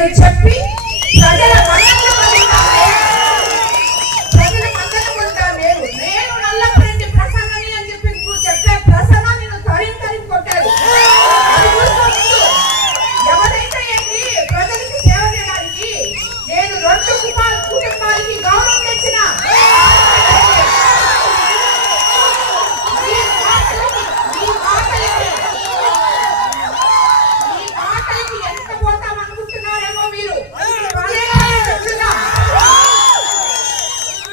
నేను చెప్పి ప్రజల నేను నల్లపరెడ్డి ప్రసన్నని అని చెప్పి నువ్వు చెప్పే ప్రసన్న నేను తరిం కొట్టాడు. ఎవరైతే ఏంటి ప్రజలకి సేవ చేయడానికి నేను 2 కుటుంబాలకి గౌరవం తెచ్చిన ఎంత పోతామనుకుంటున్నారేమో మీరు.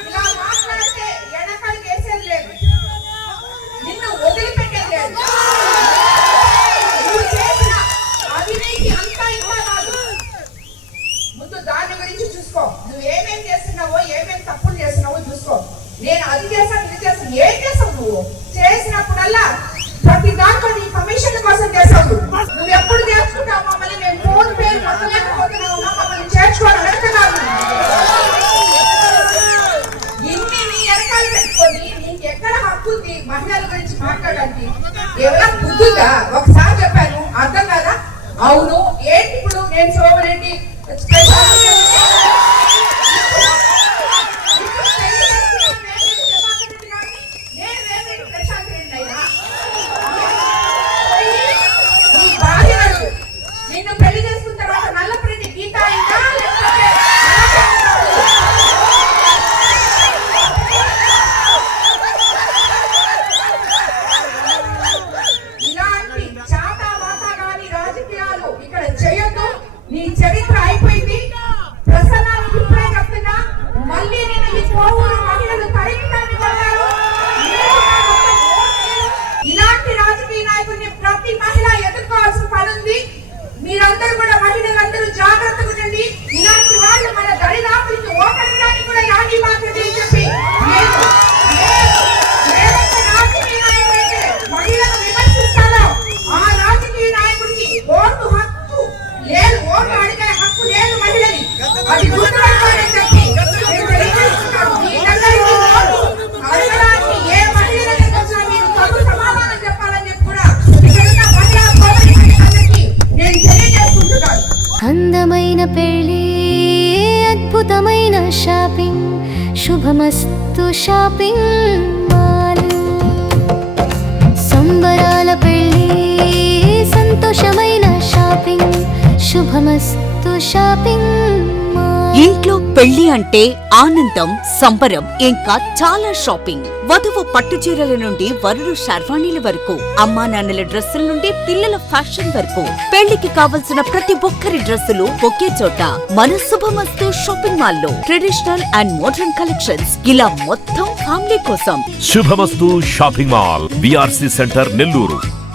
ఇలా మాట్లాడితే వెనకాల వేసేది లేదు, నిన్ను వదిలిపెట్టేది లేదు. నువ్వు చేసిన అవినీతి అంతా ఇంకా కాదు, ముందు దాని గురించి చూసుకో. నువ్వు ఏమేం చేస్తున్నావో ఏమేం తప్పులు చేస్తున్నావో చూసుకో. నేను అది చేశాను ఇది చేస్తాను, ఏం చేసావు నువ్వు? చేసినప్పుడల్లా ప్రతి దాంట్లో నీ కమిషన్ కోసం చేసావు. నువ్వు ఎప్పుడు చేర్చుకుంటావు మమ్మల్ని? మేము ఫోన్ పే కొట్టలేకపోతున్నావు, మమ్మల్ని చేర్చుకోవడం వెళ్తున్నాను. ఇన్ని నీ వెనకాల పెట్టుకొని నీకు ఎక్కడ హక్కు ఉంది మహిళల గురించి మాట్లాడడానికి? ఏమైనా బుద్ధిగా ఒకసారి చెప్పాను అర్థం కదా? అవును ఏంటి ఇప్పుడు నేను సోమరెడ్డి నిన్ను పెళ్లి చేసుకున్న తర్వాత నల్లపరెడ్డి గీత అయిందా లేకపోతే ఇలాంటి చాటా వాటా గాని రాజకీయాలు ఇక్కడ చేయొద్దు. నీ చరిత్ర అయిపోయింది. ప్రసన్నానికి ఇప్పుడే చెప్తున్నా, మళ్ళీ నేను ఈ కోవూరు మహిళలు తరిమితాన్ని కొట్టారు. ఇలాంటి రాజకీయ నాయకుడిని ప్రతి మహిళ ఎదుర్కోవాల్సిన పని ఉంది. మీరందరూ కూడా మహిళలందరూ జాగ్రత్తగా ఉండండి. ఇలాంటి వాళ్ళు మన దరిదాపులకి ఓటడానికి కూడా యాగి మాత్రమే చెప్పి రాజకీయ నాయకుడైతే మహిళను విమర్శిస్తారో ఆ రాజకీయ నాయకుడికి ఓటు హక్కు లేదు, ఓటు అడిగే హక్కు లేదు మహిళని. అది గుర్తుపెట్టుకోవాలని చెప్పి నేను తెలియజేస్తున్నాను. మీరందరికీ ఓటు అడగడానికి ఏ మహిళ దగ్గరికి వచ్చినా మీరు తగు సమాధానం చెప్పాలని చెప్పి కూడా నేను తెలియజేసుకుంటున్నాను. అందమైన పెళ్లి, అద్భుతమైన షాపింగ్, శుభమస్తు షాపింగ్ మాల్. సంబరాల పెళ్లి, సంతోషమైన షాపింగ్, శుభమస్తు షాపింగ్ మాల్. ఇంట్లో పెళ్లి అంటే ఆనందం, సంబరం, ఇంకా చాలా షాపింగ్. వధువు పట్టు చీరల నుండి వరుడు శర్వాణీల వరకు, అమ్మా నాన్నల డ్రెస్సుల నుండి పిల్లల ఫ్యాషన్ వరకు, పెళ్లికి కావలసిన ప్రతి ఒక్కరి డ్రెస్సులు ఒకే చోట మన శుభమస్తు షాపింగ్ మాల్ లో. ట్రెడిషనల్ అండ్ మోడర్న్ కలెక్షన్స్, ఇలా మొత్తం ఫ్యామిలీ కోసం. శుభమస్తు shopping mall, VRC centre, Nellore.